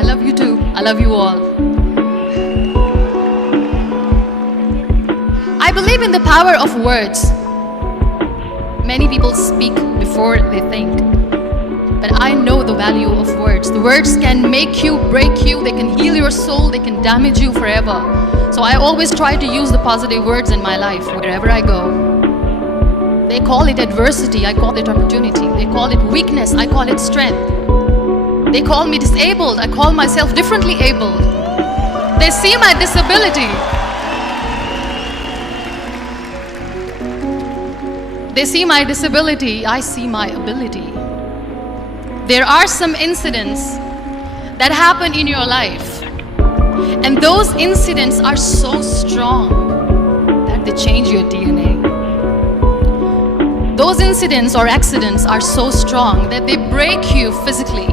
I love you too. I love you all. I believe in the power of words. Many people speak before they think. But I know the value of words. The words can make you, break you, they can heal your soul, they can damage you forever. So I always try to use the positive words in my life wherever I go. They call it adversity, I call it opportunity. They call it weakness, I call it strength. They call me disabled, I call myself differently abled. They see my disability. They see my disability, I see my ability. There are some incidents that happen in your life, and those incidents are so strong that they change your DNA. Those incidents or accidents are so strong that they break you physically.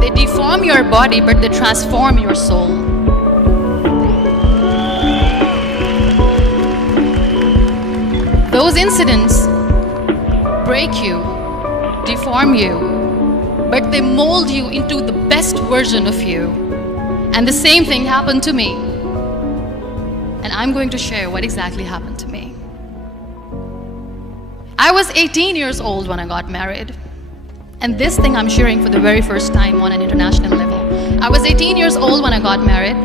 They deform your body, but they transform your soul. Those incidents break you, deform you, but they mold you into the best version of you. And the same thing happened to me. And I'm going to share what exactly happened to me. I was 18 years old when I got married. And this thing I'm sharing for the very first time on an international level. I was 18 years old when I got married.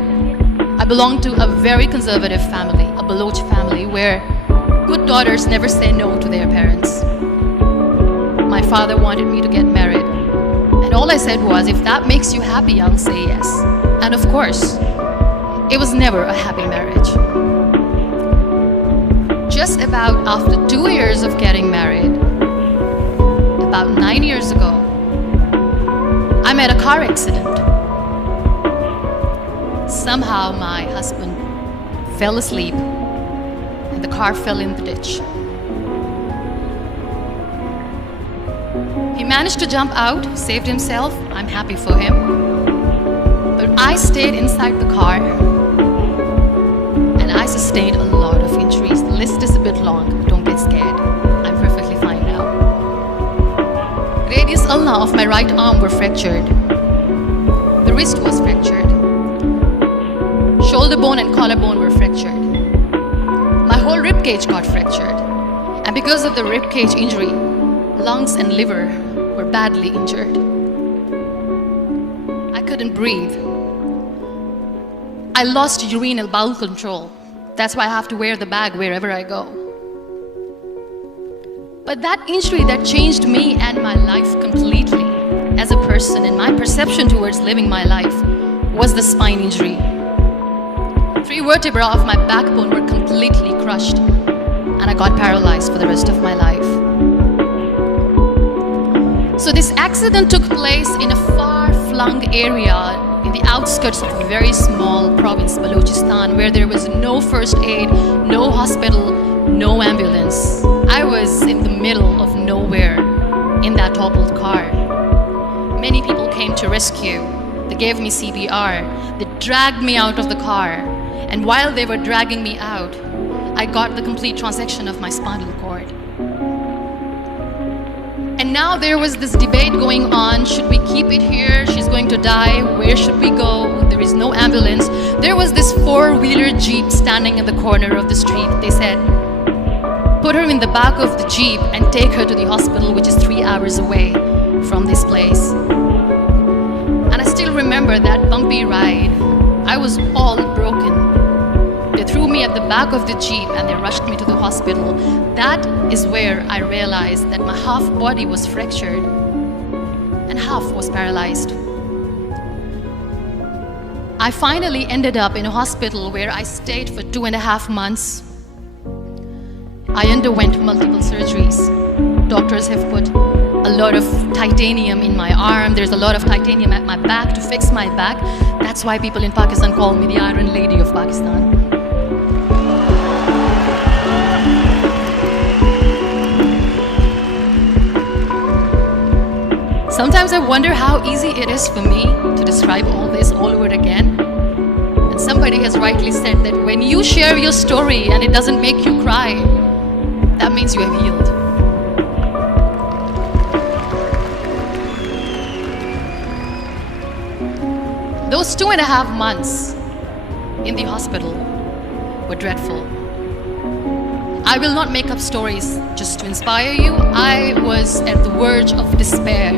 I belonged to a very conservative family, a Baloch family, where good daughters never say no to their parents. My father wanted me to get married. And all I said was, if that makes you happy, I'll say yes. And of course, it was never a happy marriage. Just about after 2 years of getting married, about 9 years ago, I met a car accident. Somehow my husband fell asleep and the car fell in the ditch. He managed to jump out, saved himself. I'm happy for him. But I stayed inside the car and I sustained a lot of injuries. The list is a bit long. Don't get scared. I'm perfectly fine now. Radius ulna of my right arm were fractured. The wrist was fractured. Shoulder bone and collarbone were fractured. My whole rib cage got fractured. And because of the rib cage injury, lungs and liver were badly injured. I couldn't breathe. I lost urinary bowel control. That's why I have to wear the bag wherever I go. But that injury that changed me and my life completely as a person and my perception towards living my life was the spine injury. 3 vertebrae of my backbone were completely crushed and I got paralyzed for the rest of my life. So this accident took place in a far-flung area in the outskirts of a very small province, Balochistan, where there was no first aid, no hospital, no ambulance. I was in the middle of nowhere in that toppled car. Many people came to rescue. They gave me CPR. They dragged me out of the car. And while they were dragging me out, I got the complete transection of my spinal cord. And now there was this debate going on. Should we keep it here? She's going to die. Where should we go? There is no ambulance. There was this 4-wheeler Jeep standing in the corner of the street. They said, put her in the back of the Jeep and take her to the hospital, which is 3 hours away from this place. And I still remember that bumpy ride. I was all broken. They threw me at the back of the Jeep and they rushed me to the hospital. That is where I realized that my half body was fractured and half was paralyzed. I finally ended up in a hospital where I stayed for 2.5 months. I underwent multiple surgeries. Doctors have put a lot of titanium in my arm. There's a lot of titanium at my back to fix my back. That's why people in Pakistan call me the Iron Lady of Pakistan. Sometimes I wonder how easy it is for me to describe all this all over again. And somebody has rightly said that when you share your story and it doesn't make you cry, that means you have healed. Those 2.5 months in the hospital were dreadful. I will not make up stories just to inspire you. I was at the verge of despair.